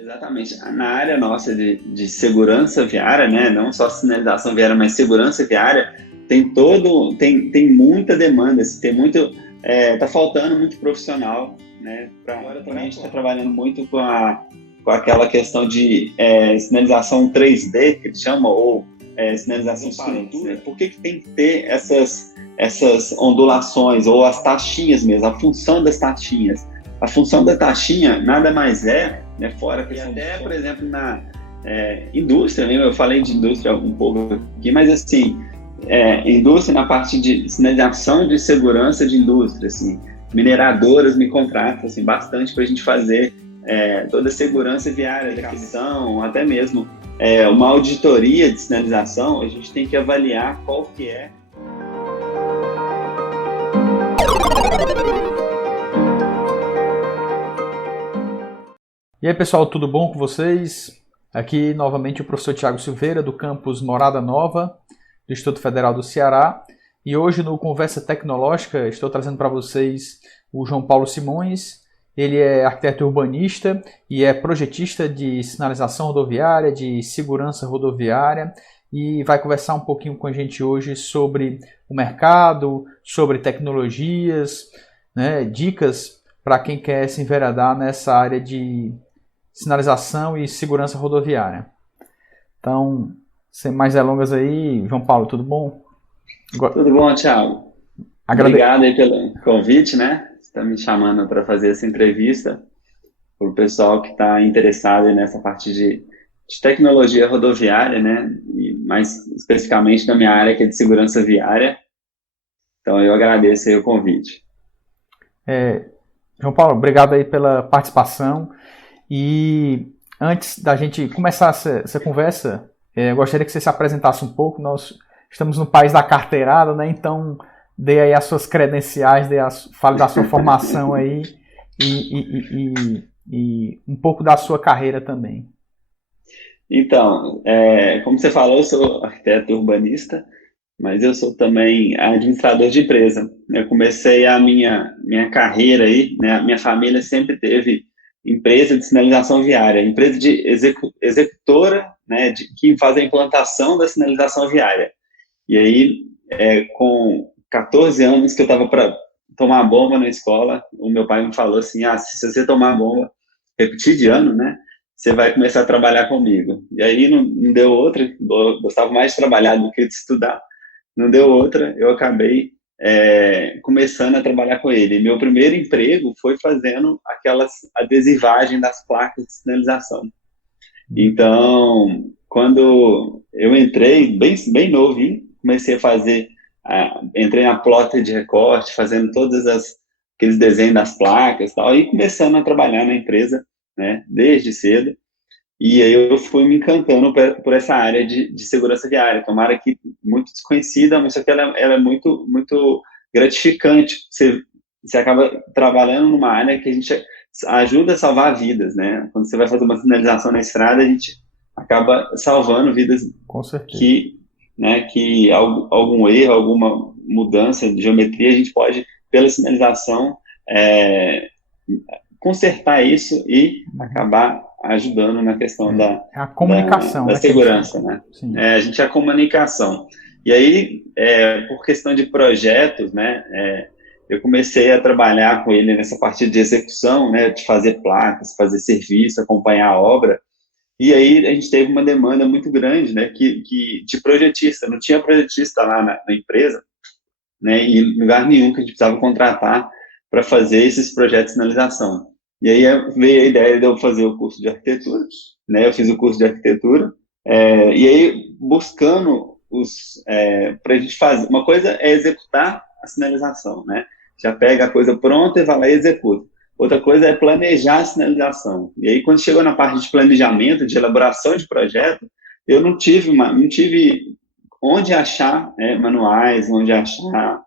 Exatamente. Na área nossa de segurança viária, né, não só sinalização viária, mas segurança viária, tem muita demanda, assim, tá faltando muito profissional, né, agora também a gente está trabalhando muito com aquela questão de sinalização 3D, que eles chamam, ou sinalização silêncio, né? Por que tem que ter essas ondulações, ou as taxinhas mesmo, a função das taxinhas? A função da taxinha nada mais é, né, fora que até, por exemplo, na indústria, né, eu falei de indústria um pouco aqui, mas assim, indústria na parte de sinalização de segurança de indústria, assim, mineradoras me contratam assim, bastante para a gente fazer toda a segurança viária da aquisição, até mesmo uma auditoria de sinalização, a gente tem que avaliar qual que é. E aí, pessoal, tudo bom com vocês? Aqui novamente o professor Tiago Silveira, do campus Morada Nova, do Instituto Federal do Ceará. E hoje no Conversa Tecnológica estou trazendo para vocês o João Paulo Simões. Ele é arquiteto urbanista e é projetista de sinalização rodoviária, de segurança rodoviária, e vai conversar um pouquinho com a gente hoje sobre o mercado, sobre tecnologias, né, dicas para quem quer se enveredar nessa área de sinalização e segurança rodoviária. Então, sem mais delongas aí, João Paulo, tudo bom? Tudo bom, Thiago? Obrigado aí pelo convite, né? Você está me chamando para fazer essa entrevista para o pessoal que está interessado nessa parte de tecnologia rodoviária, né? E mais especificamente na minha área, que é de segurança viária. Então, eu agradeço aí o convite. João Paulo, obrigado aí pela participação. E antes da gente começar essa conversa, eu gostaria que você se apresentasse um pouco. Nós estamos no país da carteirada, né? Então, dê aí as suas credenciais, fale da sua formação aí e um pouco da sua carreira também. Então, como você falou, eu sou arquiteto urbanista, mas eu sou também administrador de empresa. Eu comecei a minha carreira aí, né? A minha família sempre teve empresa de sinalização viária, empresa de executora, né, que faz a implantação da sinalização viária. E aí, com 14 anos que eu estava para tomar bomba na escola, o meu pai me falou assim, se você tomar bomba, repetir de ano, né, você vai começar a trabalhar comigo. E aí não deu outra, eu gostava mais de trabalhar do que de estudar, não deu outra, eu acabei começando a trabalhar com ele. Meu primeiro emprego foi fazendo aquelas adesivagens das placas de sinalização. Então, quando eu entrei, bem novinho, comecei a fazer, entrei na plotter de recorte, fazendo aqueles desenhos das placas e tal, e começando a trabalhar na empresa, né, desde cedo. E aí eu fui me encantando por essa área de segurança viária, que é uma área que muito desconhecida, mas só que ela é muito, muito gratificante. Você acaba trabalhando numa área que a gente ajuda a salvar vidas, né? Quando você vai fazer uma sinalização na estrada, a gente acaba salvando vidas. Com certeza. Que algum erro, alguma mudança de geometria, a gente pode, pela sinalização, consertar isso e acabar ajudando na questão a comunicação, da segurança, né? A gente é a comunicação. E aí, por questão de projetos, né, eu comecei a trabalhar com ele nessa parte de execução, né, de fazer placas, fazer serviço, acompanhar a obra. E aí a gente teve uma demanda muito grande, né, de projetista. Não tinha projetista lá na empresa, né, e em lugar nenhum que a gente precisava contratar para fazer esses projetos de sinalização. E aí veio a ideia de eu fazer o curso de arquitetura, né? Eu fiz o curso de arquitetura, e aí buscando para a gente fazer, uma coisa é executar a sinalização, né? Já pega a coisa pronta e vai lá e executa. Outra coisa é planejar a sinalização. E aí quando chegou na parte de planejamento, de elaboração de projeto, eu não tive onde achar manuais, onde achar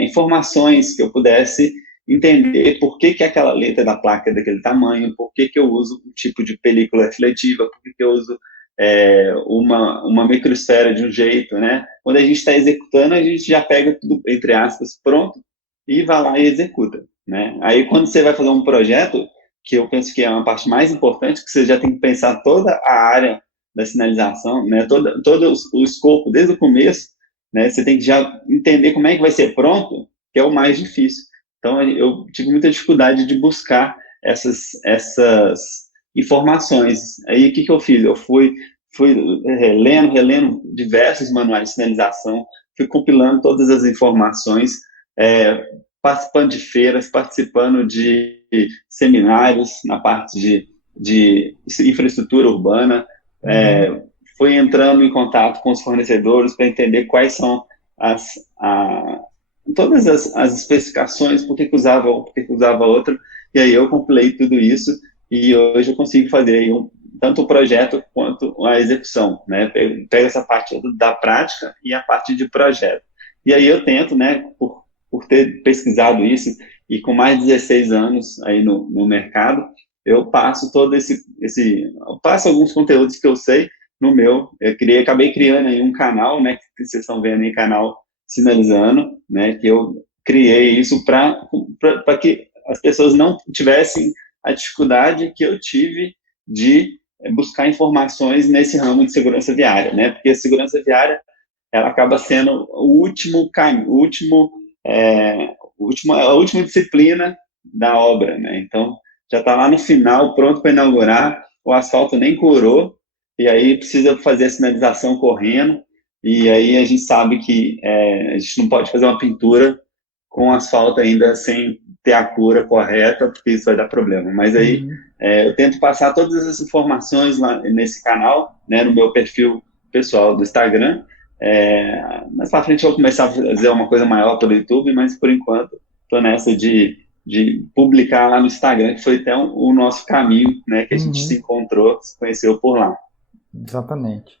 informações que eu pudesse entender por que aquela letra da placa é daquele tamanho, por que eu uso um tipo de película refletiva, por que eu uso uma microsfera de um jeito, né? Quando a gente está executando, a gente já pega tudo, entre aspas, pronto, e vai lá e executa, né? Aí, quando você vai fazer um projeto, que eu penso que é uma parte mais importante, que você já tem que pensar toda a área da sinalização, né, todo o escopo desde o começo, né, você tem que já entender como é que vai ser pronto, que é o mais difícil. Então, eu tive muita dificuldade de buscar essas informações. Aí, o que eu fiz? Eu fui relendo diversos manuais de sinalização, fui compilando todas as informações, participando de feiras, participando de seminários na parte de infraestrutura urbana, fui entrando em contato com os fornecedores para entender quais são todas as especificações, por que usava um, por que usava outro, e aí eu compilei tudo isso, e hoje eu consigo fazer aí tanto o projeto quanto a execução, né? Pego essa parte da prática e a parte de projeto. E aí eu tento, né, por ter pesquisado isso, e com mais de 16 anos aí no mercado, eu passo eu passo alguns conteúdos que eu sei no meu, acabei criando aí um canal, né, que vocês estão vendo aí, canal Sinalizando, né, que eu criei isso para que as pessoas não tivessem a dificuldade que eu tive de buscar informações nesse ramo de segurança viária, né, porque a segurança viária, ela acaba sendo a última disciplina da obra, né, então já está lá no final, pronto para inaugurar, o asfalto nem curou, e aí precisa fazer a sinalização correndo, e aí a gente sabe que a gente não pode fazer uma pintura com asfalto ainda sem ter a cura correta, porque isso vai dar problema. Mas aí eu tento passar todas essas informações lá nesse canal, né, no meu perfil pessoal do Instagram. Mais para frente eu vou começar a fazer uma coisa maior pelo YouTube, mas por enquanto estou nessa de publicar lá no Instagram, que foi até o nosso caminho, né, que a gente se encontrou, se conheceu por lá. Exatamente.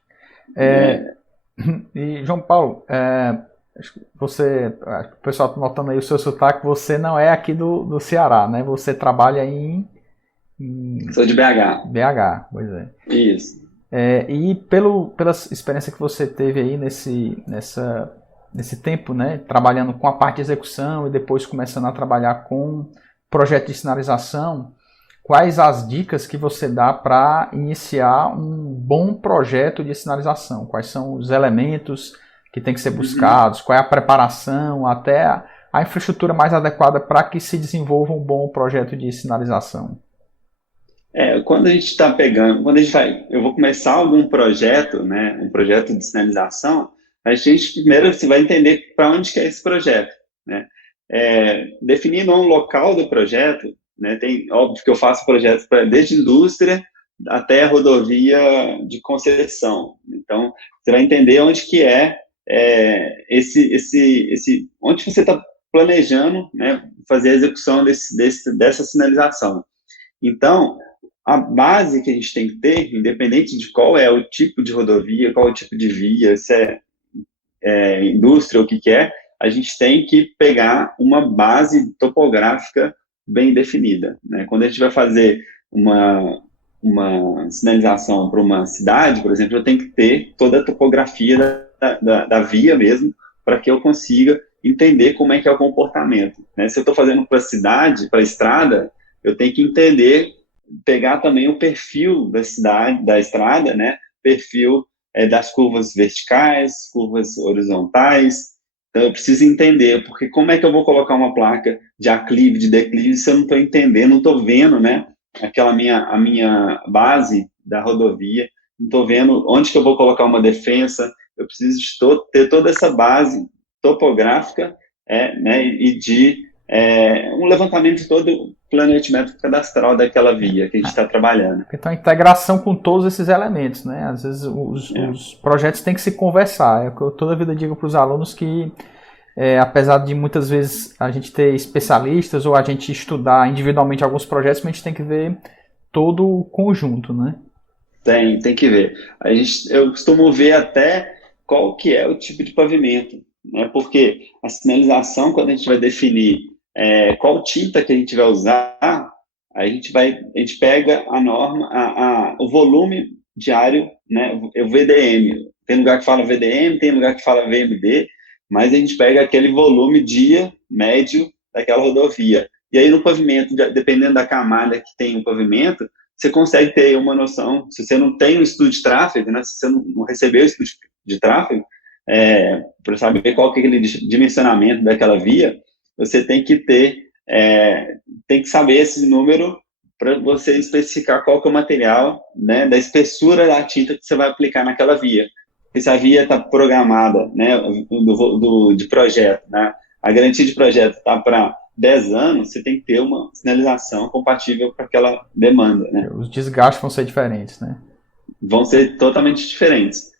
E, João Paulo, o pessoal está notando aí o seu sotaque, você não é aqui do Ceará, né? Você trabalha em Sou de BH. BH, pois é. Isso. E pela experiência que você teve aí nesse tempo, né? Trabalhando com a parte de execução e depois começando a trabalhar com projeto de sinalização, quais as dicas que você dá para iniciar um bom projeto de sinalização? Quais são os elementos que tem que ser buscados? Qual é a preparação, até a infraestrutura mais adequada para que se desenvolva um bom projeto de sinalização? Quando a gente está pegando, eu vou começar algum projeto, né, um projeto de sinalização, a gente primeiro você vai entender para onde que é esse projeto, né? Definindo um local do projeto, né, óbvio que eu faço projetos desde indústria até rodovia de concessão. Então, você vai entender onde que onde você está planejando, né, fazer a execução dessa sinalização. Então, a base que a gente tem que ter, independente de qual é o tipo de rodovia, qual é o tipo de via, se é indústria ou o que é, a gente tem que pegar uma base topográfica bem definida, né? Quando a gente vai fazer uma sinalização para uma cidade, por exemplo, eu tenho que ter toda a topografia da via mesmo, para que eu consiga entender como é que é o comportamento, né? Se eu estou fazendo para cidade, para estrada, eu tenho que pegar também o perfil da estrada, né? Perfil das curvas verticais, curvas horizontais. Então, eu preciso entender, porque como é que eu vou colocar uma placa de aclive, de declive, se eu não estou entendendo, não estou vendo, né, a minha base da rodovia, não estou vendo onde que eu vou colocar uma defensa, eu preciso ter toda essa base topográfica, né, e de um levantamento de todo o planeamento cadastral daquela via que a gente está trabalhando. Então, a integração com todos esses elementos, né? Às vezes os projetos têm que se conversar. É o que eu toda a vida digo para os alunos que, apesar de muitas vezes a gente ter especialistas ou a gente estudar individualmente alguns projetos, mas a gente tem que ver todo o conjunto, né? Tem que ver. Eu costumo ver até qual que é o tipo de pavimento, né? Porque a sinalização, quando a gente vai definir qual tinta que a gente vai usar, a gente pega a norma, o volume diário, né, o VDM. Tem lugar que fala VDM, tem lugar que fala VMD, mas a gente pega aquele volume dia médio daquela rodovia. E aí no pavimento, dependendo da camada que tem o pavimento, você consegue ter uma noção, se você não tem um estudo de tráfego, né, se você não recebeu o estudo de tráfego, para saber qual que é aquele dimensionamento daquela via, você tem que tem que saber esse número para você especificar qual que é o material, né, da espessura da tinta que você vai aplicar naquela via. Porque se a via está programada, né, de projeto, né, a garantia de projeto está para 10 anos, você tem que ter uma sinalização compatível com aquela demanda, né? Os desgastes vão ser diferentes, né? Vão ser totalmente diferentes.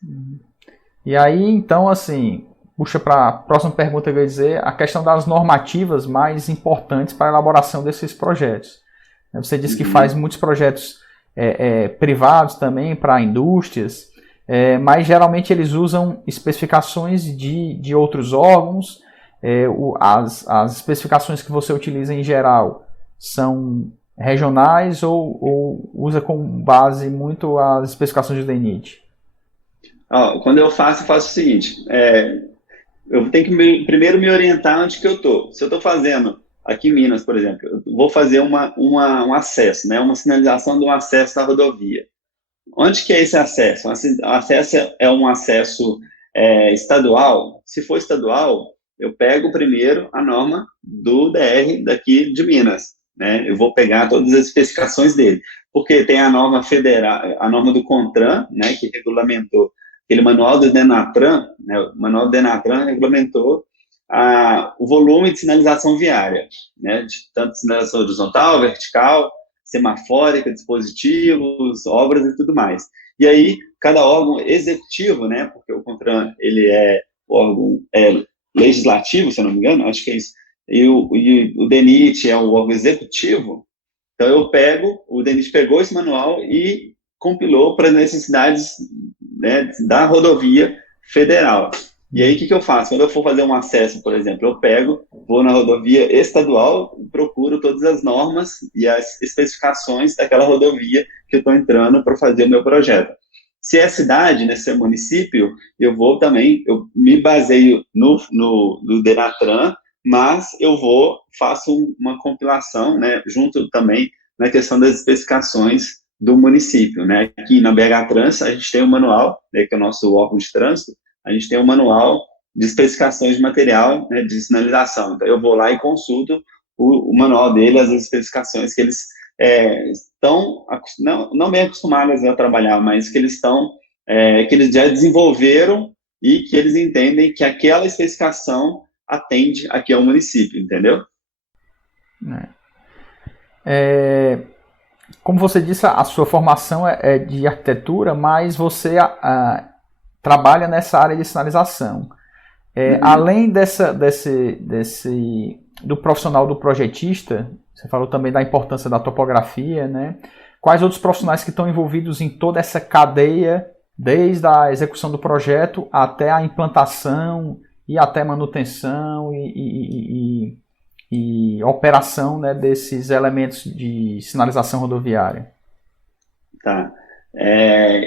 E aí, então, assim, puxa para a próxima pergunta que eu ia dizer, a questão das normativas mais importantes para a elaboração desses projetos. Você disse que faz muitos projetos privados também para indústrias, mas geralmente eles usam especificações de outros órgãos. As especificações que você utiliza em geral são regionais ou usa como base muito as especificações do DENIT? Quando eu faço o seguinte, eu tenho que primeiro me orientar onde que eu estou. Se eu estou fazendo aqui em Minas, por exemplo, eu vou fazer um acesso, né, uma sinalização de um acesso da rodovia. Onde que é esse acesso? O acesso é um acesso estadual. Se for estadual, eu pego primeiro a norma do DR daqui de Minas, né? Eu vou pegar todas as especificações dele, porque tem a norma federal, a norma do CONTRAN, né, que regulamentou aquele manual do Denatran, né? O manual do Denatran regulamentou o volume de sinalização viária, né? De tanto sinalização horizontal, vertical, semafórica, dispositivos, obras e tudo mais. E aí, cada órgão executivo, né, porque o CONTRAN, ele é órgão legislativo, se eu não me engano, acho que é isso, e o DENIT é o órgão executivo, então o DENIT pegou esse manual e compilou para as necessidades, né, da rodovia federal. E aí, o que eu faço? Quando eu for fazer um acesso, por exemplo, eu vou na rodovia estadual, procuro todas as normas e as especificações daquela rodovia que eu estou entrando para fazer o meu projeto. Se é cidade, né, se é município, eu me baseio no Denatran, mas faço uma compilação, né, junto também na questão das especificações do município, né? Aqui na BH Trans, a gente tem um manual, né, que é o nosso órgão de trânsito, a gente tem um manual de especificações de material, né, de sinalização. Então, eu vou lá e consulto o manual dele, as especificações que eles estão, não bem acostumados a trabalhar, mas que eles que eles já desenvolveram e que eles entendem que aquela especificação atende aqui ao município, entendeu? Como você disse, a sua formação é de arquitetura, mas você trabalha nessa área de sinalização. Além do profissional do projetista, você falou também da importância da topografia, né? Quais outros profissionais que estão envolvidos em toda essa cadeia, desde a execução do projeto até a implantação e até manutenção e operação, né, desses elementos de sinalização rodoviária? Tá.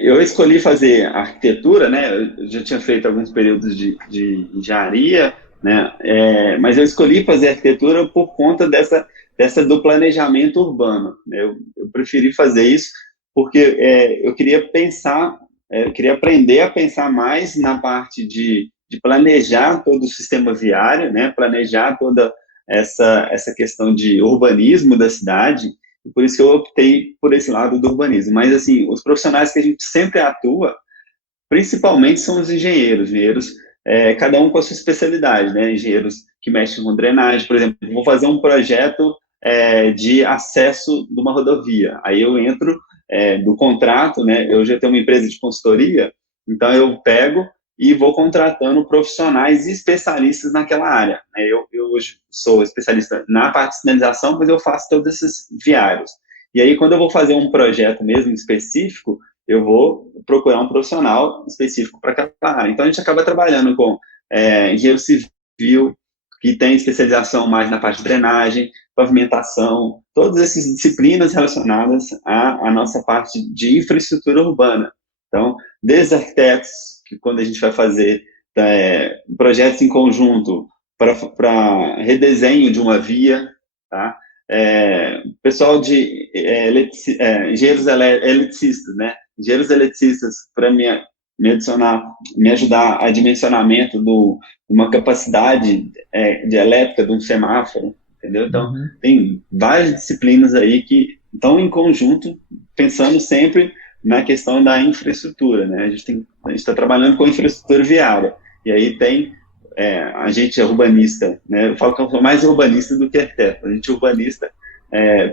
Eu escolhi fazer arquitetura, né? Eu já tinha feito alguns períodos de engenharia, né? Mas eu escolhi fazer arquitetura por conta dessa do planejamento urbano, né? Eu preferi fazer isso porque eu queria pensar, eu queria aprender a pensar mais na parte de planejar todo o sistema viário, né? Planejar toda essa questão de urbanismo da cidade. E por isso que eu optei por esse lado do urbanismo. Mas, assim, os profissionais que a gente sempre atua, principalmente são os engenheiros, cada um com a sua especialidade, né? Engenheiros que mexem com drenagem, por exemplo, vou fazer um projeto de acesso de uma rodovia. Aí eu entro do contrato, né? Eu já tenho uma empresa de consultoria, então eu pego e vou contratando profissionais e especialistas naquela área. Eu hoje sou especialista na parte de sinalização, mas eu faço todos esses viários. E aí, quando eu vou fazer um projeto mesmo específico, eu vou procurar um profissional específico para aquela área. Então, a gente acaba trabalhando com engenheiro civil, que tem especialização mais na parte de drenagem, pavimentação, todas essas disciplinas relacionadas à nossa parte de infraestrutura urbana. Então, desde arquitetos, que quando a gente vai fazer projetos em conjunto para redesenho de uma via, tá? pessoal de engenheiros eletricistas, né? Engenheiros eletricistas para me ajudar a dimensionamento de uma capacidade de elétrica de um semáforo, entendeu? Então, Uhum. tem várias disciplinas aí que estão em conjunto, pensando sempre na questão da infraestrutura, né? A gente está trabalhando com infraestrutura viária, e aí a gente é urbanista, né? Eu falo que eu sou mais urbanista do que arquiteto. A gente urbanista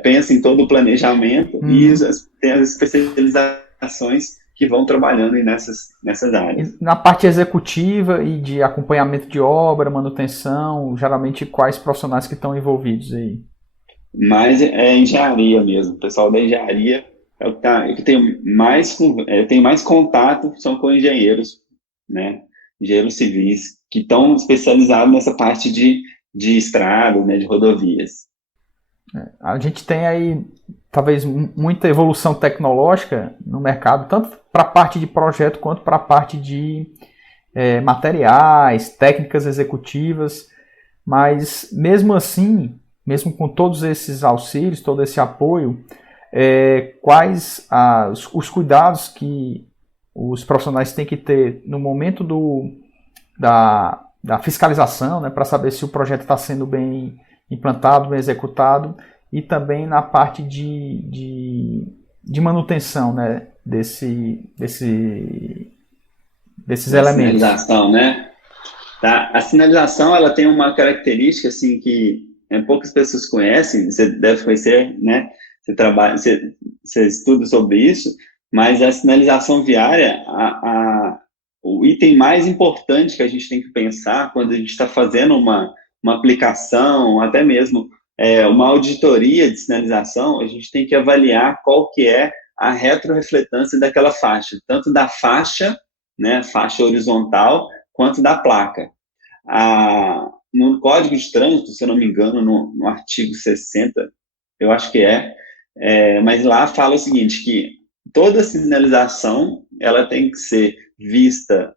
pensa em todo o planejamento e tem as especializações que vão trabalhando nessas áreas. E na parte executiva e de acompanhamento de obra, manutenção, geralmente quais profissionais que estão envolvidos aí? Mas é engenharia mesmo. O pessoal da engenharia é o que tem mais contato são com engenheiros, né? Engenheiros civis, que estão especializados nessa parte de estrada, né, de rodovias. A gente tem aí, talvez, muita evolução tecnológica no mercado, tanto para a parte de projeto quanto para a parte de materiais, técnicas executivas, mas mesmo assim, mesmo com todos esses auxílios, todo esse apoio, quais os cuidados que os profissionais têm que ter no momento da fiscalização, né, para saber se o projeto está sendo bem implantado, bem executado, e também na parte de manutenção, né, desses elementos. Sinalização, né? Tá? A sinalização, ela tem uma característica assim que poucas pessoas conhecem, você deve conhecer, né? Você estuda sobre isso, mas a sinalização viária, o item mais importante que a gente tem que pensar quando a gente está fazendo uma aplicação, até mesmo uma auditoria de sinalização, a gente tem que avaliar qual que é a retrorefletância daquela faixa, tanto da faixa, né, faixa horizontal, quanto da placa. No Código de Trânsito, se eu não me engano, no artigo 60, eu acho que mas lá fala o seguinte, que toda sinalização, ela tem que ser vista,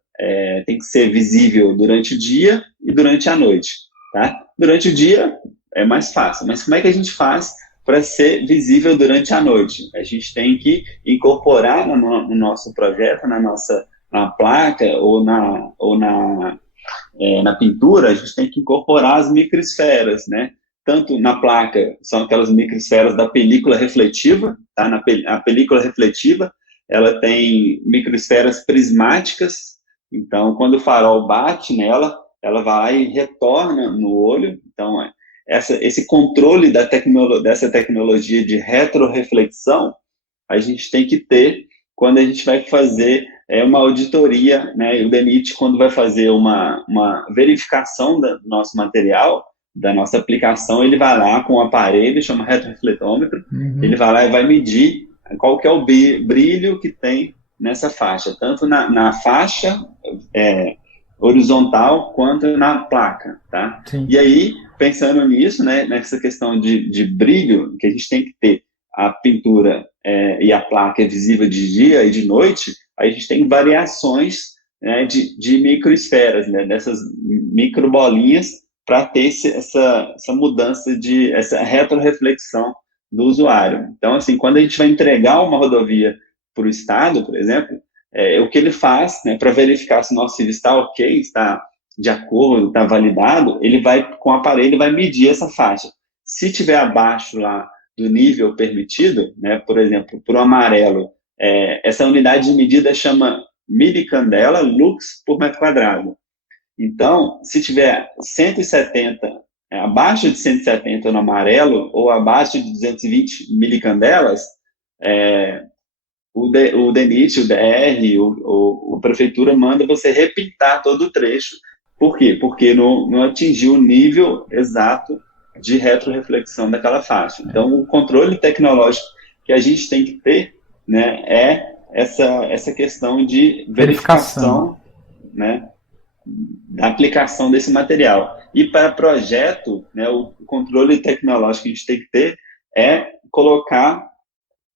tem que ser visível durante o dia e durante a noite, tá? Durante o dia é mais fácil, mas como é que a gente faz para ser visível durante a noite? A gente tem que incorporar no nosso projeto, na placa ou na pintura, a gente tem que incorporar as microesferas, né? Tanto na placa, são aquelas microesferas da película refletiva, tá? A película refletiva, ela tem microesferas prismáticas, então, quando o farol bate nela, ela vai e retorna no olho, então, esse controle dessa tecnologia de retroreflexão, a gente tem que ter quando a gente vai fazer uma auditoria, né? E o DENIT, quando vai fazer uma verificação do nosso material, da nossa aplicação, ele vai lá com um aparelho, chama retrorefletômetro, ele vai lá e vai medir qual que é o brilho que tem nessa faixa, tanto na faixa horizontal quanto na placa, tá? Sim. E aí, pensando nisso, né, nessa questão de brilho, que a gente tem que ter a pintura e a placa é visível de dia e de noite, a gente tem variações, né, de microesferas, né, dessas microbolinhas, para ter essa mudança, essa retroreflexão do usuário. Então, assim, quando a gente vai entregar uma rodovia para o Estado, por exemplo, o que ele faz, né, para verificar se o nosso serviço está ok, está de acordo, está validado, ele vai, com o aparelho, vai medir essa faixa. Se tiver abaixo lá do nível permitido, né, por exemplo, para o amarelo, essa unidade de medida chama milicandela lux por metro quadrado. Então, se tiver 170, abaixo de 170 no amarelo, ou abaixo de 220 milicandelas, o DENIT, o DR, a prefeitura manda você repintar todo o trecho. Por quê? Porque não atingiu o nível exato de retroreflexão daquela faixa. Então, o controle tecnológico que a gente tem que ter, né, é essa questão de verificação, né, da aplicação desse material. E para projeto, né, o controle tecnológico que a gente tem que ter é colocar,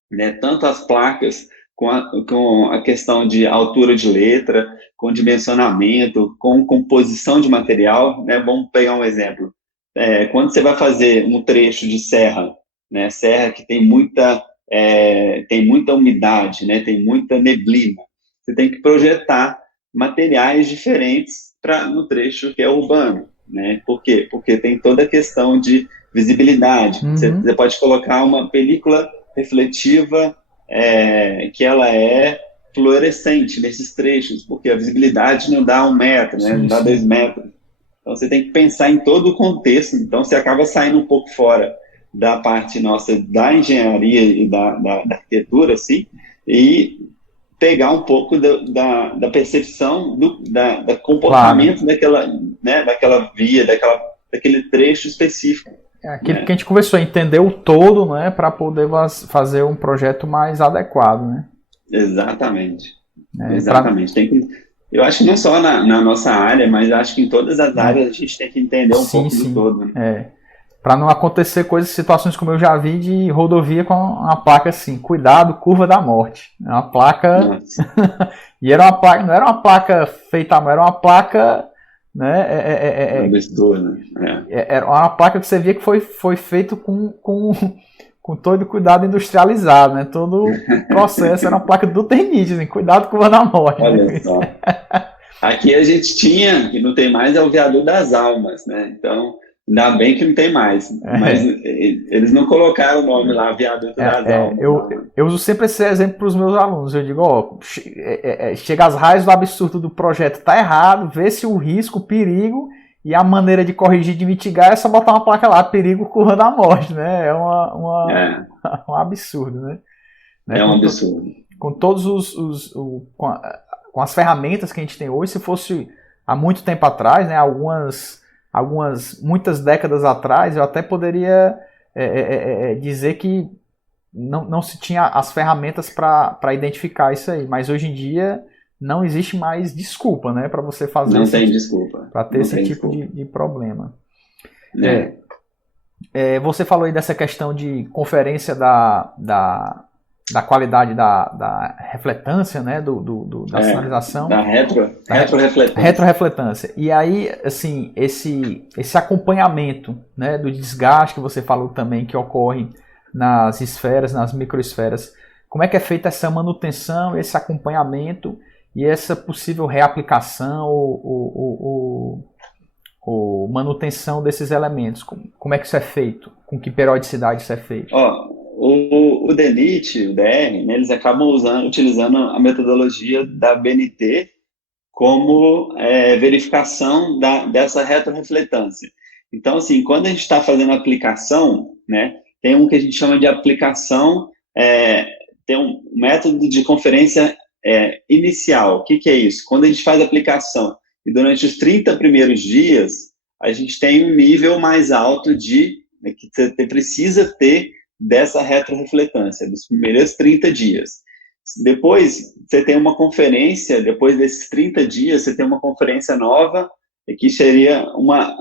né, tanto as placas com a questão de altura de letra, com dimensionamento, com composição de material, né? Vamos pegar um exemplo. quando você vai fazer um trecho de serra, né, serra que tem muita umidade, né, tem muita neblina, você tem que projetar materiais diferentes no trecho que é urbano, né? Por quê? Porque tem toda a questão de visibilidade. Você pode colocar uma película refletiva que ela é fluorescente nesses trechos, porque a visibilidade não dá 1 metro, né? Não dá 2 metros. Então você tem que pensar em todo o contexto. Então você acaba saindo um pouco fora da parte nossa da engenharia e da arquitetura, assim, e pegar um pouco da percepção do comportamento daquela via, daquele trecho específico. Aquilo que a gente conversou, entender o todo, né, para poder fazer um projeto mais adequado, né? Exatamente. Exatamente. Eu acho que não só na nossa área, mas acho que em todas as áreas a gente tem que entender um pouco do todo. Né? Para não acontecer situações como eu já vi de rodovia com uma placa assim, cuidado, curva da morte. É uma placa... E era uma placa, não era uma placa feita à mão, era uma placa... Né, era uma placa que você via que foi feito com todo cuidado industrializado, né? Todo o processo era uma placa do TENIT, assim, cuidado com o da morte. Olha né? só. Aqui a gente tinha, que não tem mais, é o Viaduto das Almas, né? Então, ainda bem que não tem mais. Mas eles não colocaram o nome lá, Viaduto das Almas. Eu uso sempre esse exemplo para os meus alunos. Eu digo, chega às raízes do absurdo do projeto, tá errado, vê se o risco, o perigo... E a maneira de corrigir, de mitigar, é só botar uma placa lá, perigo, curva da morte, né? É um absurdo, né? É um absurdo. Com todos com as ferramentas que a gente tem hoje, se fosse há muito tempo atrás, né? Muitas décadas atrás, eu até poderia dizer que não se tinha as ferramentas para identificar isso aí. Mas hoje em dia... não existe mais desculpa, né, para você fazer não tem desculpa para ter esse tipo de problema. Você falou aí dessa questão de conferência da qualidade da refletância, né, da sinalização, da retrorefletância. E aí, assim, esse acompanhamento, né, do desgaste que você falou também que ocorre nas esferas, nas microesferas. Como é que é feita essa manutenção, esse acompanhamento e essa possível reaplicação ou manutenção desses elementos? Como é que isso é feito? Com que periodicidade isso é feito? O DENIT, o DR, né, eles acabam utilizando a metodologia da BNT como verificação dessa retrorefletância. Então, assim, quando a gente está fazendo aplicação, né, tem um que a gente chama de aplicação, tem um método de conferência inicial. O que é isso? Quando a gente faz a aplicação e durante os 30 primeiros dias, a gente tem um nível mais alto que você precisa ter dessa retrorefletância, dos primeiros 30 dias. Depois, você tem uma conferência, depois desses 30 dias, você tem uma conferência nova, que seria uma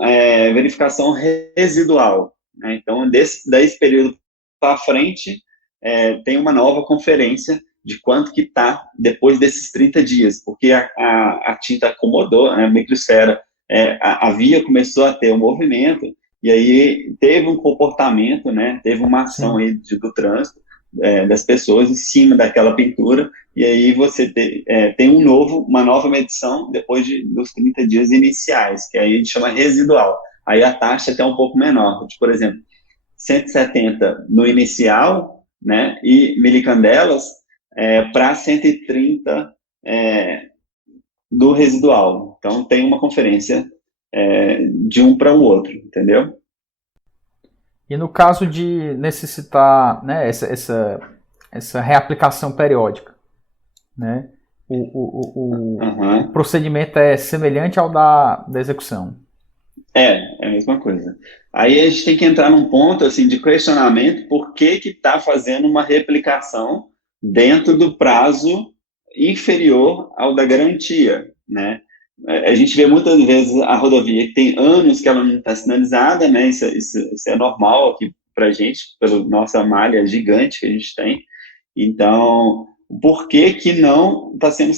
verificação residual. Né? Então, desse período para frente, tem uma nova conferência de quanto que está depois desses 30 dias, porque a tinta acomodou, né, a microesfera, a via começou a ter um movimento, e aí teve um comportamento, né, teve uma ação aí do trânsito das pessoas em cima daquela pintura, e aí você tem uma nova medição depois dos 30 dias iniciais, que aí a gente chama residual. Aí a taxa é um pouco menor, por exemplo, 170 no inicial, né, e milicandelas, para 130 do residual. Então, tem uma conferência de um para o outro, entendeu? E no caso de necessitar, né, essa reaplicação periódica, né, o procedimento é semelhante ao da execução? É a mesma coisa. Aí a gente tem que entrar num ponto assim, de questionamento, por que está fazendo uma reaplicação dentro do prazo inferior ao da garantia, né? A gente vê muitas vezes a rodovia que tem anos que ela não está sinalizada, né? Isso é normal aqui para a gente, pela nossa malha gigante que a gente tem. Então, por que não está sendo...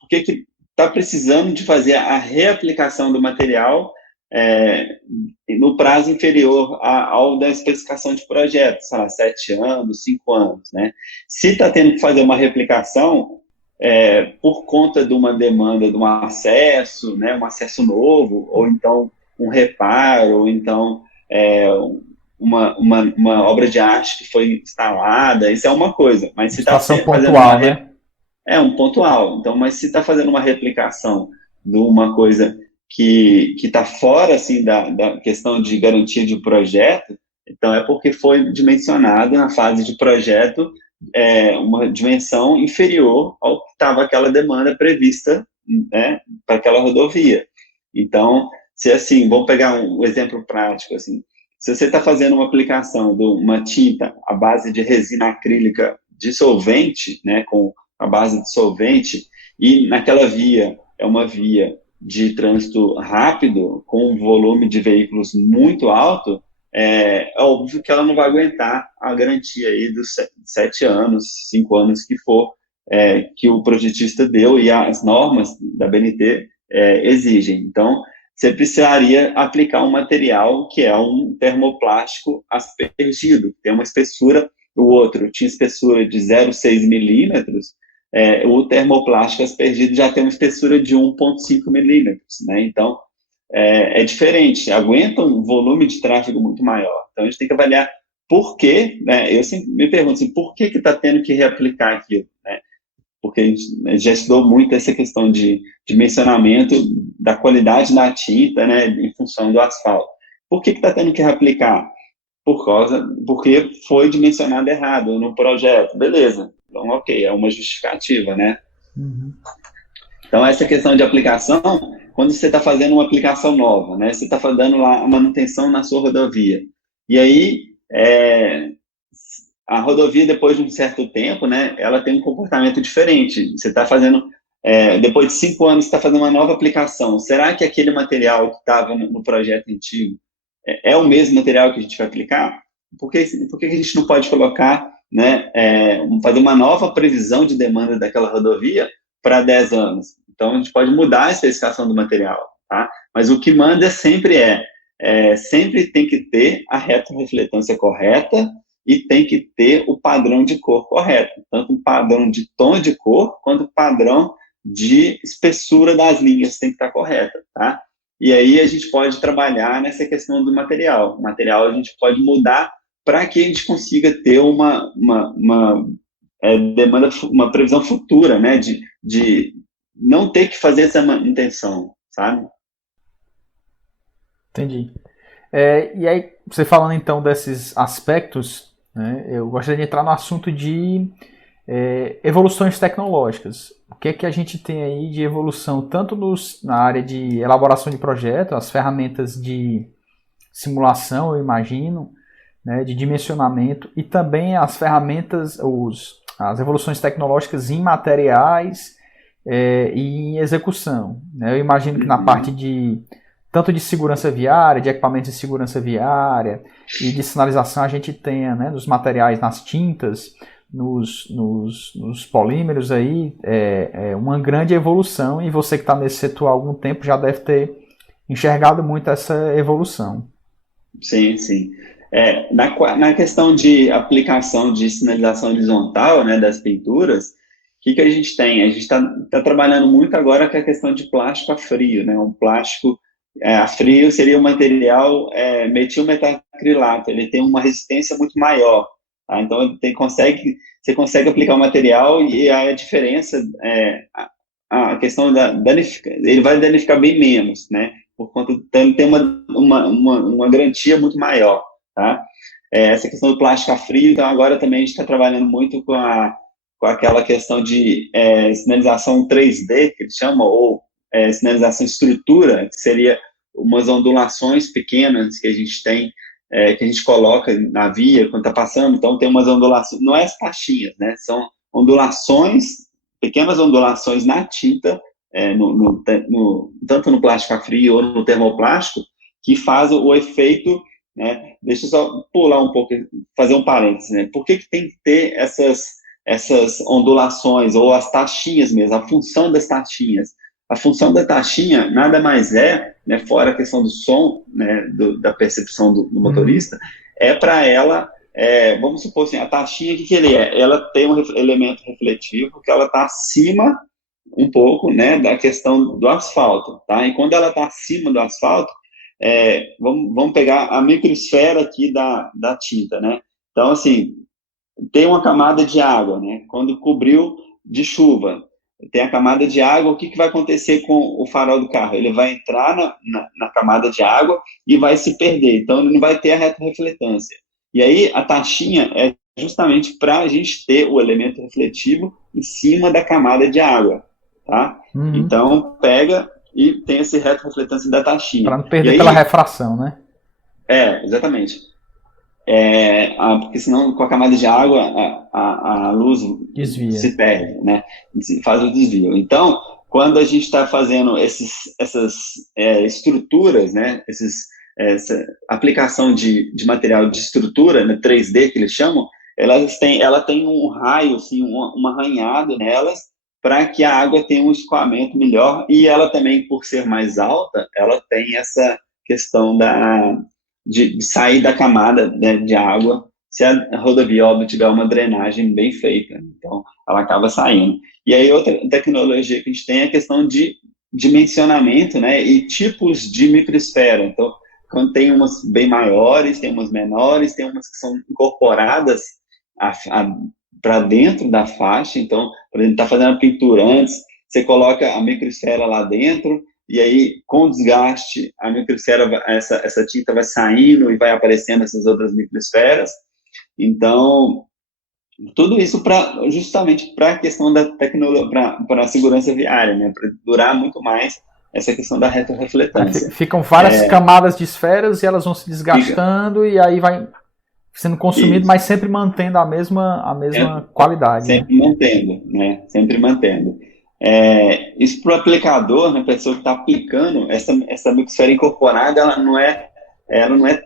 por que está precisando de fazer a reaplicação do material no prazo inferior ao da especificação de projeto, sei lá, 7 anos, 5 anos, né? Se está tendo que fazer uma replicação, por conta de uma demanda de um acesso, né, um acesso novo, ou então um reparo, ou então uma obra de arte que foi instalada, isso é uma coisa, mas se está Situação fazendo pontual, né? um pontual, então, mas se está fazendo uma replicação de uma coisa que está fora, assim, da questão de garantia de projeto, então é porque foi dimensionado na fase de projeto uma dimensão inferior ao que estava aquela demanda prevista, né, para aquela rodovia. Então, se assim, vamos pegar um exemplo prático, assim, se você está fazendo uma aplicação de uma tinta à base de resina acrílica dissolvente, né, com a base de solvente, e naquela via é uma via de trânsito rápido, com um volume de veículos muito alto, é óbvio que ela não vai aguentar a garantia aí dos 7 anos, 5 anos que for, que o projetista deu e as normas da BNT exigem. Então, você precisaria aplicar um material que é um termoplástico aspergido, tem uma espessura, o outro tinha espessura de 0,6 milímetros, o termoplástico aspergido já tem uma espessura de 1,5 milímetros, né? Então, é diferente, aguenta um volume de tráfego muito maior. Então, a gente tem que avaliar por quê, né? Eu sempre me pergunto assim, por que está tendo que reaplicar aquilo, né? Porque a gente já estudou muito essa questão de dimensionamento da qualidade da tinta, né, em função do asfalto. Por que está tendo que reaplicar? Porque foi dimensionado errado no projeto. Beleza, então ok, é uma justificativa, né? Uhum. Então, essa questão de aplicação, quando você está fazendo uma aplicação nova, né, você está fazendo lá a manutenção na sua rodovia, e aí a rodovia, depois de um certo tempo, né, ela tem um comportamento diferente. Você está fazendo, depois de 5 anos, você está fazendo uma nova aplicação. Será que aquele material que estava no projeto antigo é o mesmo material que a gente vai aplicar? Por que a gente não pode colocar, né, fazer uma nova previsão de demanda daquela rodovia para 10 anos? Então, a gente pode mudar a especificação do material, tá? Mas o que manda sempre tem que ter a retrorefletância correta e tem que ter o padrão de cor correto, tanto o padrão de tom de cor, quanto o padrão de espessura das linhas tem que estar correta, tá? E aí a gente pode trabalhar nessa questão do material. O material a gente pode mudar para que a gente consiga ter uma demanda, uma previsão futura, né, de não ter que fazer essa manutenção, sabe? Entendi. E aí, você falando então desses aspectos, né, eu gostaria de entrar no assunto de evoluções tecnológicas. O que é que a gente tem aí de evolução, tanto na área de elaboração de projeto, as ferramentas de simulação, eu imagino, né, de dimensionamento, e também as ferramentas, as evoluções tecnológicas em materiais e em execução. Né? Eu imagino que na parte tanto de segurança viária, de equipamentos de segurança viária e de sinalização a gente tenha, né, nos materiais, nas tintas, nos polímeros aí, uma grande evolução, e você que está nesse setor há algum tempo já deve ter enxergado muito essa evolução. Sim, sim. Na questão de aplicação de sinalização horizontal, né, das pinturas, o que a gente tem? A gente está trabalhando muito agora com a questão de plástico a frio, né? Um plástico a frio seria um material metilmetacrilato, ele tem uma resistência muito maior, tá? Então você consegue aplicar o material e a diferença, a questão ele vai danificar bem menos, né? Por conta ele tem uma garantia muito maior, tá? Essa questão do plástico a frio, então agora também a gente está trabalhando muito com aquela questão de sinalização 3D, que eles chamam, ou sinalização estrutura, que seria umas ondulações pequenas que a gente tem, que a gente coloca na via quando está passando. Então tem umas ondulações, não é as taxinhas, né? São ondulações, pequenas ondulações na tinta, tanto no plástico a frio ou no termoplástico, que faz o efeito, né? Deixa eu só pular um pouco, fazer um parênteses, né? Por que tem que ter essas ondulações, ou as taxinhas mesmo, a função das taxinhas? A função da taxinha nada mais é, né, fora a questão do som, né, da percepção do motorista, é para ela, vamos supor assim, a taxinha, o que ele é? Ela tem um elemento refletivo que ela está acima um pouco, né, da questão do asfalto, tá? E quando ela está acima do asfalto, vamos pegar a microesfera aqui da tinta, né? Então, assim, tem uma camada de água, né? Quando cobriu de chuva, tem a camada de água, o que vai acontecer com o farol do carro? Ele vai entrar na camada de água e vai se perder, então ele não vai ter a retrorefletância. E aí a taxinha é justamente para a gente ter o elemento refletivo em cima da camada de água, tá? Então pega e tem esse retrorefletância da taxinha. Para não perder pela refração, né? Exatamente. Porque senão com a camada de água a luz desvia. Se perde, né? Faz o desvio. Então, quando a gente está fazendo essas estruturas, né? Essa aplicação de material de estrutura, né? 3D que eles chamam, ela tem um raio, assim, um arranhado nelas para que a água tenha um escoamento melhor, e ela também, por ser mais alta, ela tem essa questão de sair da camada, né, de água, se a rodovia óbvio tiver uma drenagem bem feita, então ela acaba saindo. E aí outra tecnologia que a gente tem é a questão de dimensionamento, né, e tipos de microesfera. Então, quando tem umas bem maiores, tem umas menores, tem umas que são incorporadas para dentro da faixa. Então, por exemplo, está fazendo a pintura antes, você coloca a microesfera lá dentro, e aí, com o desgaste, a microesfera, essa tinta vai saindo e vai aparecendo essas outras microesferas. Então, tudo isso justamente para a questão da tecnologia, para a segurança viária, né? Para durar muito mais essa questão da retrorefletância. Ficam várias camadas de esferas e elas vão se desgastando e aí vai sendo consumido, mas sempre mantendo a mesma qualidade. Sempre mantendo, né? Sempre mantendo. Isso para o aplicador, né, a pessoa que está aplicando, essa microesfera incorporada, ela não é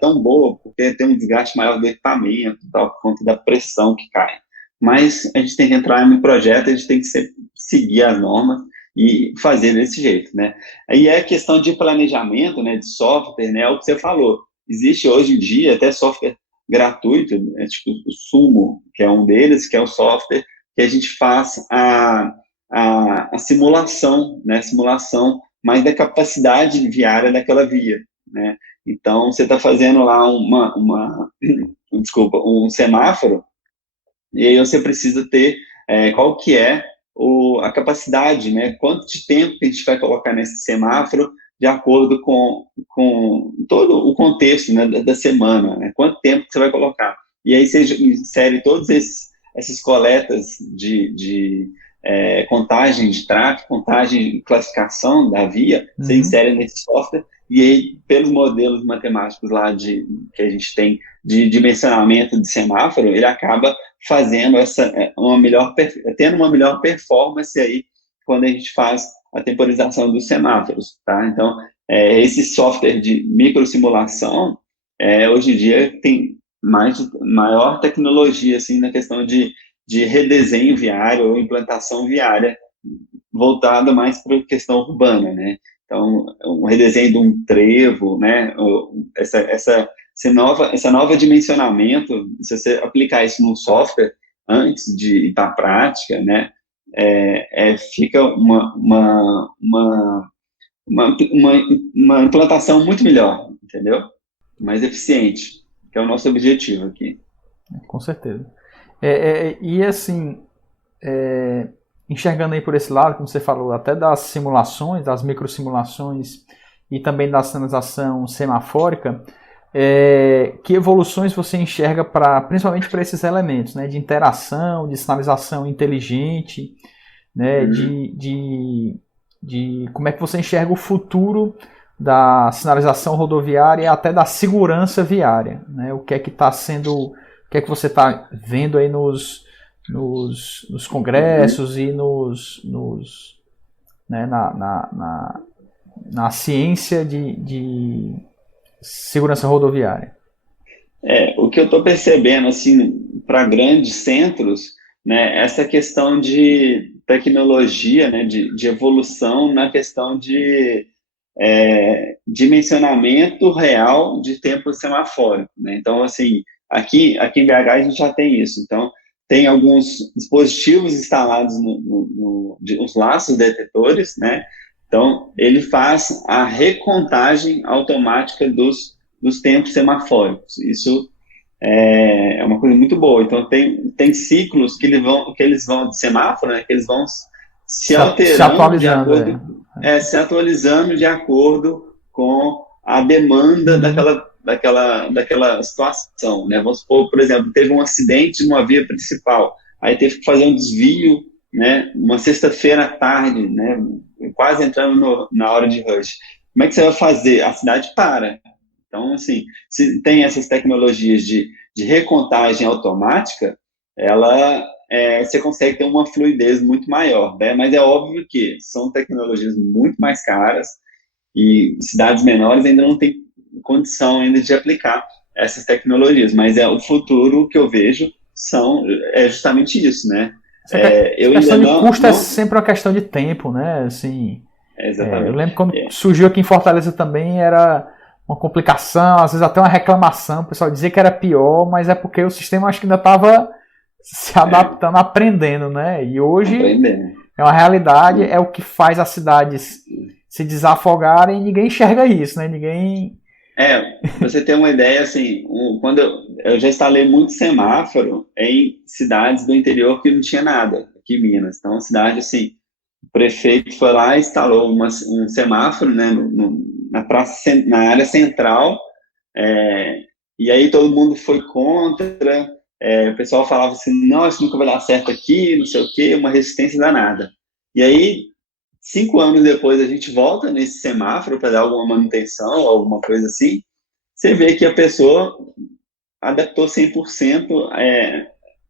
tão boa, porque tem um desgaste maior do equipamento, tal, por conta da pressão que cai. Mas a gente tem que entrar no projeto, a gente tem que seguir as normas e fazer desse jeito, né? Aí é questão de planejamento, né, de software, né, é o que você falou. Existe hoje em dia até software gratuito, né, tipo o Sumo, que é um deles, que é o software que a gente faz a simulação, né, simulação mais da capacidade viária daquela via, né? Então, você está fazendo lá um semáforo, e aí você precisa ter qual que é a capacidade, né? Quanto de tempo que a gente vai colocar nesse semáforo de acordo com todo o contexto, né, da semana, né? Quanto tempo que você vai colocar. E aí você insere todas essas coletas de contagem de tráfego, contagem e classificação da via, você insere nesse software, e aí, pelos modelos matemáticos lá que a gente tem de dimensionamento de semáforo, ele acaba fazendo tendo uma melhor performance aí quando a gente faz a temporização dos semáforos, tá? Então, esse software de microsimulação, hoje em dia tem maior tecnologia, assim, na questão de redesenho viário ou implantação viária, voltada mais para a questão urbana, né? Então, um redesenho de um trevo, né? Esse nova dimensionamento, se você aplicar isso num software antes de ir para a prática, né? Fica uma implantação muito melhor, entendeu? Mais eficiente, que é o nosso objetivo aqui. Com certeza. E assim, enxergando aí por esse lado, como você falou, até das simulações, das microsimulações e também da sinalização semafórica, que evoluções você enxerga principalmente para esses elementos, né, de interação, de sinalização inteligente, né, de como é que você enxerga o futuro da sinalização rodoviária e até da segurança viária, né? O que é que está sendo, o que é que você está vendo aí nos congressos e né, na ciência de segurança rodoviária? O que eu estou percebendo, assim, para grandes centros, né, essa questão de tecnologia, né, de evolução na questão de dimensionamento real de tempo semafórico, né? Então, assim, aqui em BH a gente já tem isso. Então, tem alguns dispositivos instalados os laços detetores, né? Então, ele faz a recontagem automática dos tempos semafóricos. Isso é uma coisa muito boa. Então, tem ciclos que eles vão de semáforo, né? Que eles vão se alterando de acordo, se atualizando de acordo com a demanda daquela situação, né? Vamos supor, por exemplo, teve um acidente numa via principal, aí teve que fazer um desvio, né? Uma sexta-feira à tarde, né? Quase entrando na hora de rush. Como é que você vai fazer? A cidade para. Então, assim, se tem essas tecnologias de recontagem automática, você consegue ter uma fluidez muito maior, né? Mas é óbvio que são tecnologias muito mais caras e cidades menores ainda não têm condição ainda de aplicar essas tecnologias, mas o futuro que eu vejo é justamente isso, né? A questão de custo é sempre uma questão de tempo, né? Assim, exatamente. Eu lembro quando surgiu aqui em Fortaleza também, era uma complicação, às vezes até uma reclamação, o pessoal dizia que era pior, mas é porque o sistema acho que ainda estava se adaptando, aprendendo, né? E hoje é uma realidade, é o que faz as cidades se desafogarem e ninguém enxerga isso, né? Ninguém... você tem uma ideia, assim, quando eu já instalei muito semáforo em cidades do interior que não tinha nada, aqui em Minas. Então, cidade, assim, o prefeito foi lá e instalou um semáforo, né, na área central, e aí todo mundo foi contra, o pessoal falava assim, não, isso nunca vai dar certo aqui, não sei o quê, uma resistência danada. E aí, 5 anos depois, a gente volta nesse semáforo para dar alguma manutenção, alguma coisa assim, você vê que a pessoa adaptou 100%,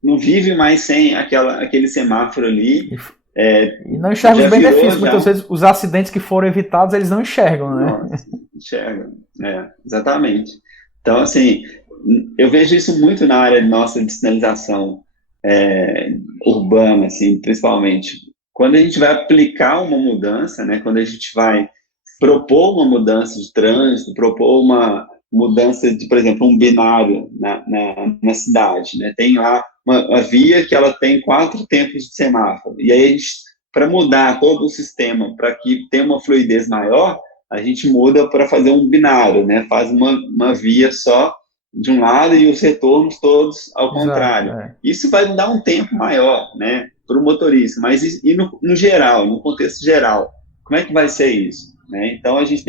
não vive mais sem aquele semáforo ali. E não enxerga os benefícios, muitas vezes os acidentes que foram evitados, eles não enxergam, né? Nossa, enxergam, exatamente. Então, assim, eu vejo isso muito na área nossa de sinalização urbana, assim, principalmente. Quando a gente vai aplicar uma mudança, né, quando a gente vai propor uma mudança de trânsito, propor uma mudança de, por exemplo, um binário na cidade, né, tem lá uma via que ela tem 4 tempos de semáforo, e aí a gente, para mudar todo o sistema, para que tenha uma fluidez maior, a gente muda para fazer um binário, né, faz uma via só de um lado e os retornos todos ao contrário. Isso vai dar um tempo maior, né, para o motorista, mas e no geral, no contexto geral, como é que vai ser isso? Né? Então a gente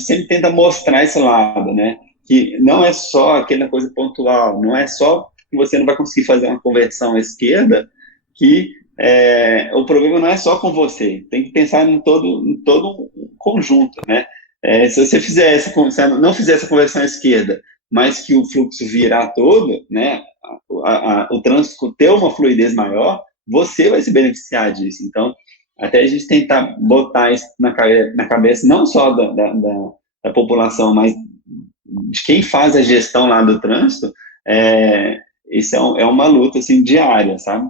sempre tenta mostrar esse lado, né, que não é só aquela coisa pontual, não é só que você não vai conseguir fazer uma conversão à esquerda, que o problema não é só com você, tem que pensar em todo um conjunto, né? Se você não fizer essa conversão à esquerda, mas que o fluxo virar todo, né, o trânsito ter uma fluidez maior, você vai se beneficiar disso. Então, até a gente tentar botar isso na cabeça, não só da população, mas de quem faz a gestão lá do trânsito, isso é uma luta, assim, diária, sabe?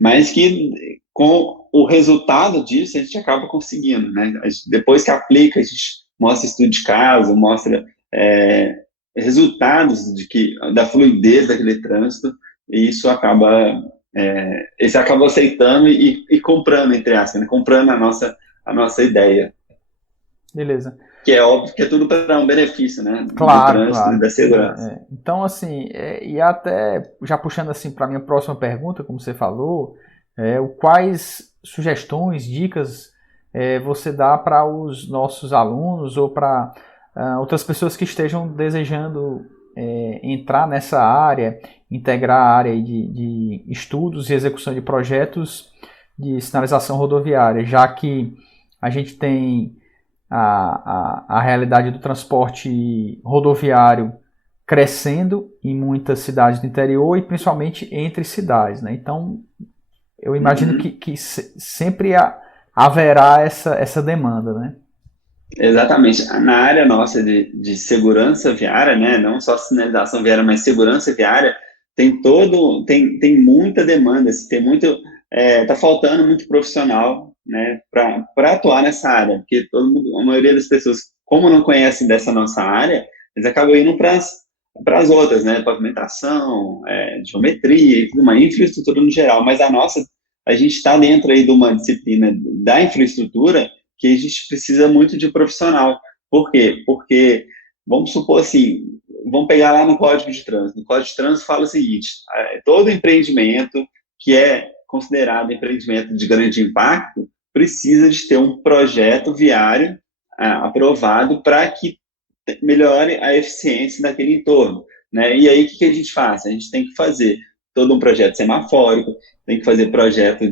Mas que com o resultado disso, a gente acaba conseguindo, né? Depois que aplica, a gente mostra estudo de caso, mostra resultados da fluidez daquele trânsito, e isso acaba eles acabam aceitando e comprando, entre aspas, né? Comprando a nossa ideia. Beleza. Que é óbvio que é tudo para um benefício, né? Claro, do trânsito, claro. E da segurança. Então, assim, e até já puxando assim para a minha próxima pergunta, como você falou, quais sugestões, dicas você dá para os nossos alunos ou para outras pessoas que estejam desejando entrar nessa área, integrar a área de estudos e execução de projetos de sinalização rodoviária, já que a gente tem a realidade do transporte rodoviário crescendo em muitas cidades do interior e principalmente entre cidades, né? Então, eu imagino que sempre haverá essa demanda, né? Exatamente. Na área nossa de segurança viária, né, não só sinalização viária, mas segurança viária, tem muita demanda, tem muito está faltando muito profissional, né, para atuar nessa área, porque todo mundo, a maioria das pessoas, como não conhecem dessa nossa área, eles acabam indo para as outras, né, pavimentação, geometria e tudo mais, infraestrutura no geral, mas a gente está dentro aí de uma disciplina da infraestrutura que a gente precisa muito de profissional. Por quê? Porque, vamos supor assim, vamos pegar lá no Código de Trânsito. No Código de Trânsito fala o seguinte, todo empreendimento que é considerado empreendimento de grande impacto precisa de ter um projeto viário aprovado para que melhore a eficiência daquele entorno, né? E aí, o que a gente faz? A gente tem que fazer todo um projeto semafórico, tem que fazer projeto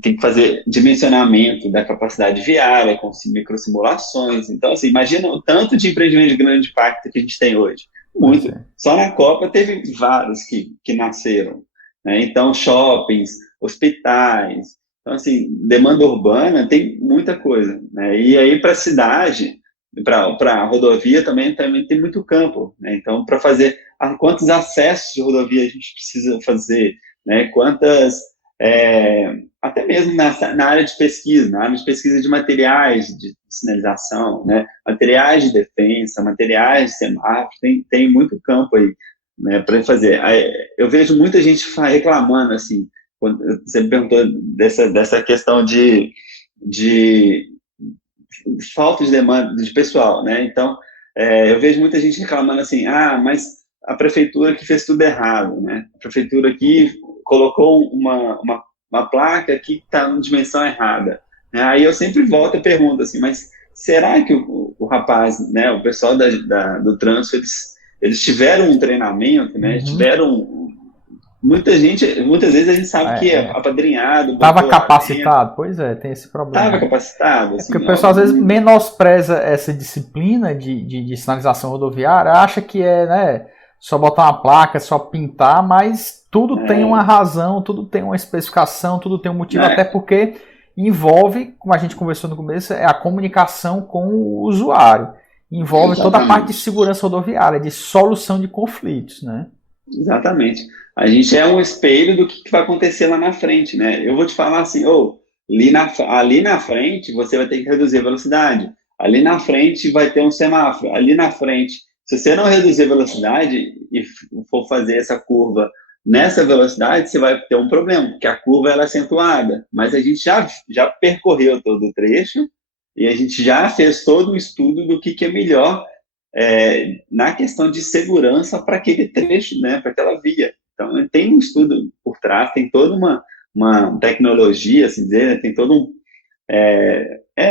tem que fazer dimensionamento da capacidade viária com microsimulações. Então, assim, imagina o tanto de empreendimento de grande impacto que a gente tem hoje. Muito. Só na Copa teve vários que nasceram, né? Então, shoppings, hospitais. Então, assim, demanda urbana tem muita coisa, né? E aí, para a cidade, para a rodovia também tem muito campo, né? Então, para fazer quantos acessos de rodovia a gente precisa fazer, né? Até mesmo na área de pesquisa, na área de pesquisa de materiais de sinalização, né? Materiais de defensa, materiais de semáforo, tem muito campo aí, né, para fazer. Eu vejo muita gente reclamando, assim, quando você me perguntou dessa questão de falta de demanda de pessoal, né? Então, eu vejo muita gente reclamando assim, mas a prefeitura que fez tudo errado, né? A prefeitura que colocou uma placa que está na dimensão errada. Aí eu sempre volto e pergunto assim, mas será que o rapaz, né, o pessoal do trânsito, eles tiveram um treinamento, né? Tiveram muitas vezes a gente sabe que é apadrinhado. Estava capacitado, pois é, tem esse problema. Estava capacitado. Assim, porque o pessoal às vezes menospreza essa disciplina de sinalização rodoviária, acha que né, só botar uma placa, só pintar, mas tudo tem uma razão, tudo tem uma especificação, tudo tem um motivo, até porque envolve, como a gente conversou no começo, a comunicação com o usuário. Envolve toda a parte de segurança rodoviária, de solução de conflitos, né? Exatamente. A gente é um espelho do que vai acontecer lá na frente, né? Eu vou te falar assim, ali na frente você vai ter que reduzir a velocidade. Ali na frente vai ter um semáforo. Ali na frente, se você não reduzir a velocidade e for fazer essa curva nessa velocidade, você vai ter um problema, porque a curva ela é acentuada. Mas a gente já percorreu todo o trecho e a gente já fez todo um estudo do que é melhor na questão de segurança para aquele trecho, né, para aquela via. Então, tem um estudo por trás, tem toda uma tecnologia, assim dizer, né, tem todo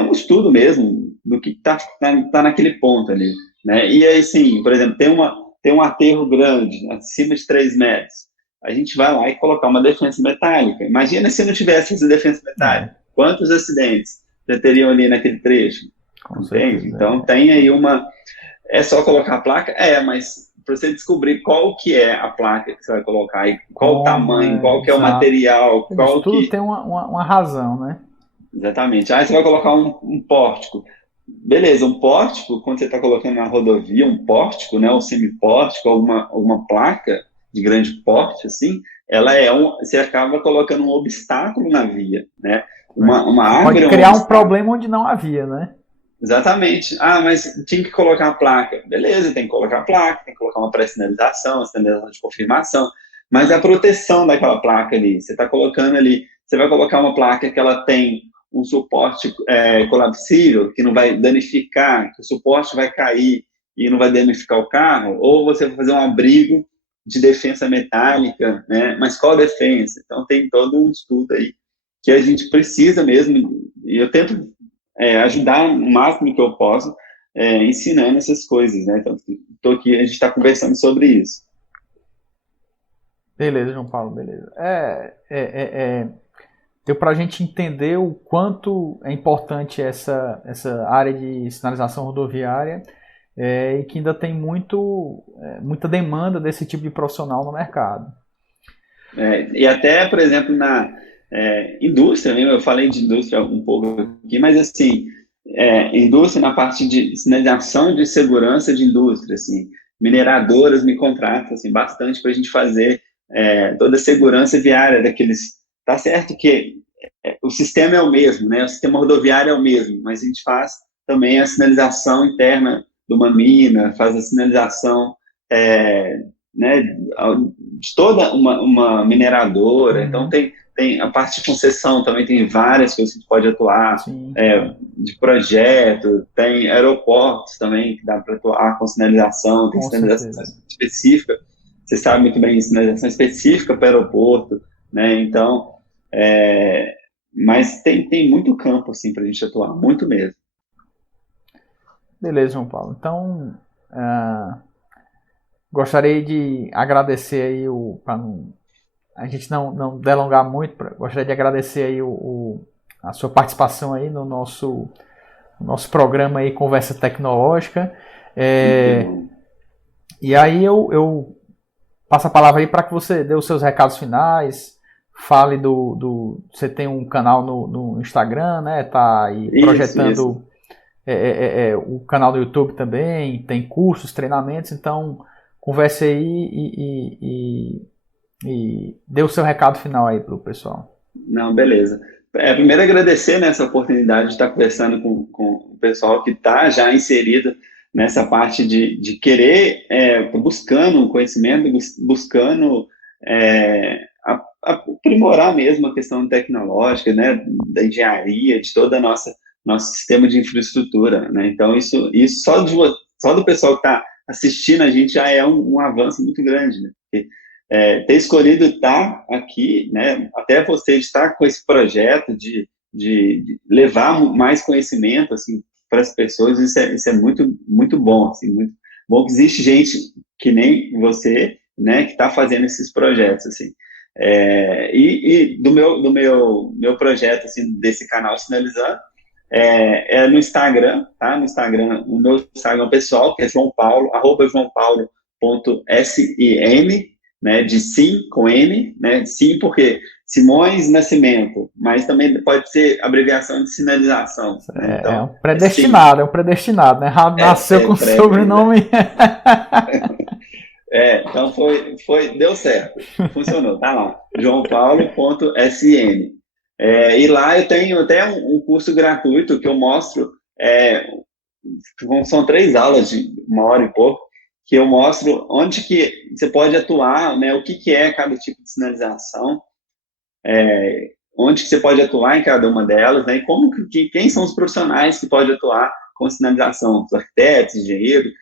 um estudo mesmo do que tá naquele ponto ali, né? E aí, sim, por exemplo, tem um aterro grande, acima de 3 metros, a gente vai lá e colocar uma defensa metálica. Imagina se não tivesse essa defensa metálica, quantos acidentes já teriam ali naquele trecho? Entende? Então, tem aí é só colocar a placa? Mas para você descobrir qual que é a placa que você vai colocar, e qual o tamanho, qual que é o material, tudo tem uma razão, né? Exatamente. Aí você vai colocar um pórtico. Beleza, um pórtico, quando você está colocando na rodovia, um pórtico, né, um semipórtico, alguma placa de grande porte, assim, você acaba colocando um obstáculo na via, né? Uma árvore pode criar um problema onde não havia, né? Exatamente. Mas tinha que colocar a placa. Beleza, tem que colocar a placa, tem que colocar uma pré-sinalização, sinalização de confirmação, mas a proteção daquela placa ali, você está colocando ali, você vai colocar uma placa que ela tem um suporte colapsível, que não vai danificar, que o suporte vai cair e não vai danificar o carro, ou você vai fazer um abrigo de defensa metálica, né? Mas qual defensa? Então tem todo um estudo aí que a gente precisa mesmo, e eu tento ajudar o máximo que eu posso ensinando essas coisas, né? Então, estou aqui, a gente está conversando sobre isso. Beleza, João Paulo, beleza. Deu para a gente entender o quanto é importante essa área de sinalização rodoviária e que ainda tem muita demanda desse tipo de profissional no mercado. E até, por exemplo, na indústria, né? Eu falei de indústria um pouco aqui, mas assim, indústria na parte de sinalização de segurança de indústria, assim, mineradoras me contratam assim, bastante para a gente fazer toda a segurança viária daqueles. Tá certo que o sistema é o mesmo, né? O sistema rodoviário é o mesmo, mas a gente faz também a sinalização interna de uma mina, faz a sinalização né, de toda uma mineradora. Então tem a parte de concessão também, tem várias coisas que a gente pode atuar, de projeto, tem aeroportos também que dá para atuar com sinalização, tem sinalização específica. Você sabe muito bem, sinalização específica para aeroporto, né? Então, mas tem muito campo assim para a gente atuar, muito mesmo. Beleza, João Paulo. Então, gostaria de agradecer aí para a gente não delongar muito, gostaria de agradecer aí a sua participação aí no nosso programa aí, Conversa Tecnológica. E aí eu passo a palavra aí para que você dê os seus recados finais, fale você tem um canal no Instagram, né? Tá aí projetando o canal do YouTube também, tem cursos, treinamentos, então converse aí e dê o seu recado final aí para o pessoal. Não, beleza. Primeiro agradecer nessa oportunidade de estar conversando com o pessoal que está já inserido nessa parte de querer, buscando conhecimento, buscando aprimorar mesmo a questão tecnológica, né, da engenharia, de toda a nosso sistema de infraestrutura, né? Então, isso só do pessoal que está assistindo a gente já é um avanço muito grande, né? Porque, ter escolhido estar aqui, né, até você estar com esse projeto de levar mais conhecimento assim, para as pessoas, isso é muito, muito bom, assim, muito bom que existe gente que nem você, né, que está fazendo esses projetos, assim. E do meu projeto, assim, desse canal Sinalizando, no Instagram, tá? No Instagram, o meu Instagram pessoal, que é João Paulo, @joaopaulo.sim, né, de sim com N, né, sim porque Simões Nascimento, mas também pode ser abreviação de sinalização. Né? Então, é um predestinado, né? Nasceu com sobrenome. Então deu certo, funcionou, tá lá, joaopaulo.sm. E lá eu tenho até um curso gratuito que eu mostro, são 3 aulas de 1 hora e pouco, que eu mostro onde que você pode atuar, né, o que é cada tipo de sinalização, onde que você pode atuar em cada uma delas, né, e quem são os profissionais que podem atuar com sinalização, os arquitetos, engenheiros,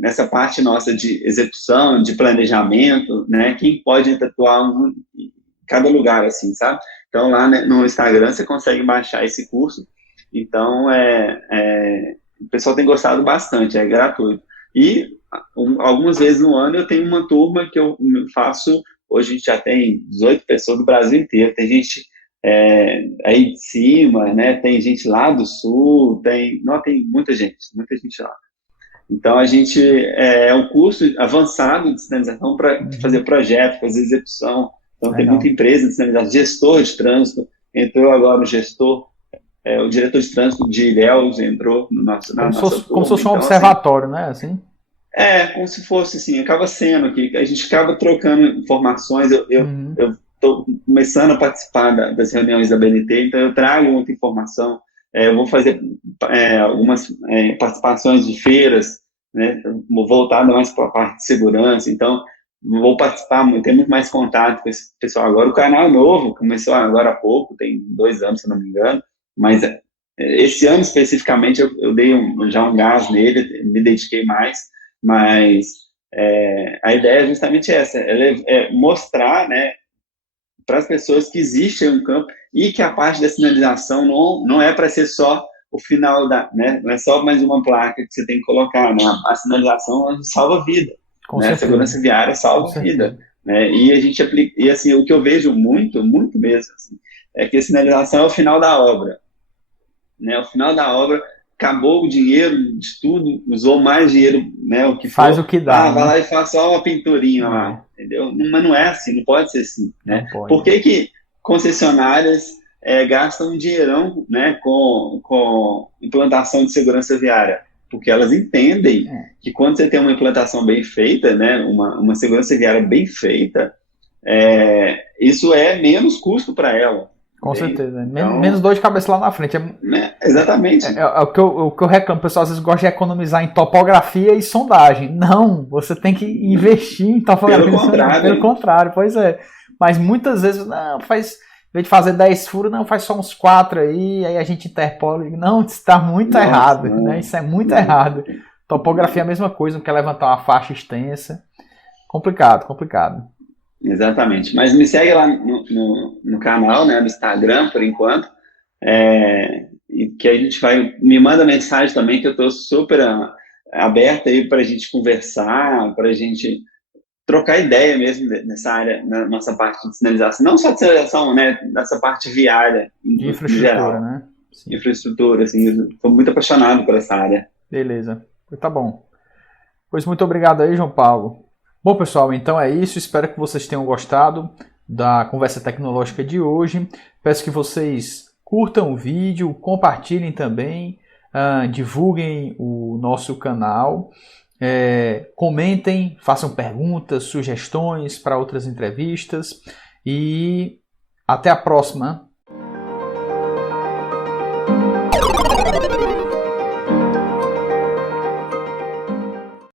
nessa parte nossa de execução, de planejamento, né, quem pode atuar em cada lugar, assim, sabe? Então, lá, né, no Instagram você consegue baixar esse curso, então, o pessoal tem gostado bastante, é gratuito. E algumas vezes no ano eu tenho uma turma que eu faço, hoje a gente já tem 18 pessoas do Brasil inteiro, tem gente aí de cima, né, tem gente lá do sul, tem muita gente lá. Então a gente um curso avançado de sinalização para fazer projeto, fazer execução, então tem muita empresa de sinalização, gestor de trânsito, entrou agora o gestor, o diretor de trânsito de Ilhéus entrou na nossa turma. Como se fosse um observatório, né? Assim? Como se fosse, assim, acaba sendo aqui, a gente acaba trocando informações, eu estou começando a participar das reuniões da BNT, então eu trago muita informação, eu vou fazer algumas participações de feiras, né, voltada mais para a parte de segurança, então vou participar, ter muito mais contato com esse pessoal agora. O canal é novo, começou agora há pouco, tem 2 anos, se não me engano, mas esse ano especificamente eu dei já um gás nele, me dediquei mais, mas a ideia é justamente essa, é mostrar, né, para as pessoas que existe um campo e que a parte da sinalização não é para ser só o final né, não é só mais uma placa que você tem que colocar, né? A sinalização salva vida, né? A segurança viária salva vida, né? E a gente aplica, e assim, o que eu vejo muito mesmo, assim, é que a sinalização é o final da obra, né? O final da obra, acabou o dinheiro de tudo, usou mais dinheiro, né? O que faz o que dá. Vai lá e faz só uma pinturinha lá, entendeu? Mas não é assim, não pode ser assim, né? Por que concessionárias gastam um dinheirão, né, com implantação de segurança viária? Porque elas entendem que quando você tem uma implantação bem feita, né, uma segurança viária bem feita, isso é menos custo para ela. Com certeza. Então, menos dor de cabeça lá na frente. Exatamente. O que eu reclamo, o pessoal às vezes gosta de economizar em topografia e sondagem. Não, você tem que investir em topografia. Pelo contrário, pois é. Mas muitas vezes, não, faz, em vez de fazer 10 furos, não, faz só uns 4 aí a gente interpola. Não, isso está muito errado, né? Isso é muito errado. Topografia é a mesma coisa, não quer levantar uma faixa extensa. Complicado. Exatamente. Mas me segue lá no canal, né, no Instagram, por enquanto. E que a gente me manda mensagem também, que eu estou super aberto aí para a gente conversar, para a gente trocar ideia mesmo nessa área, na nossa parte de sinalização. Não só de sinalização, né, nessa parte viária, de infraestrutura, geral. Né? Sim. Infraestrutura, assim, estou muito apaixonado por essa área. Beleza, tá bom. Pois muito obrigado aí, João Paulo. Bom, pessoal, então é isso. Espero que vocês tenham gostado da conversa tecnológica de hoje. Peço que vocês curtam o vídeo, compartilhem também, divulguem o nosso canal, comentem, façam perguntas, sugestões para outras entrevistas e até a próxima.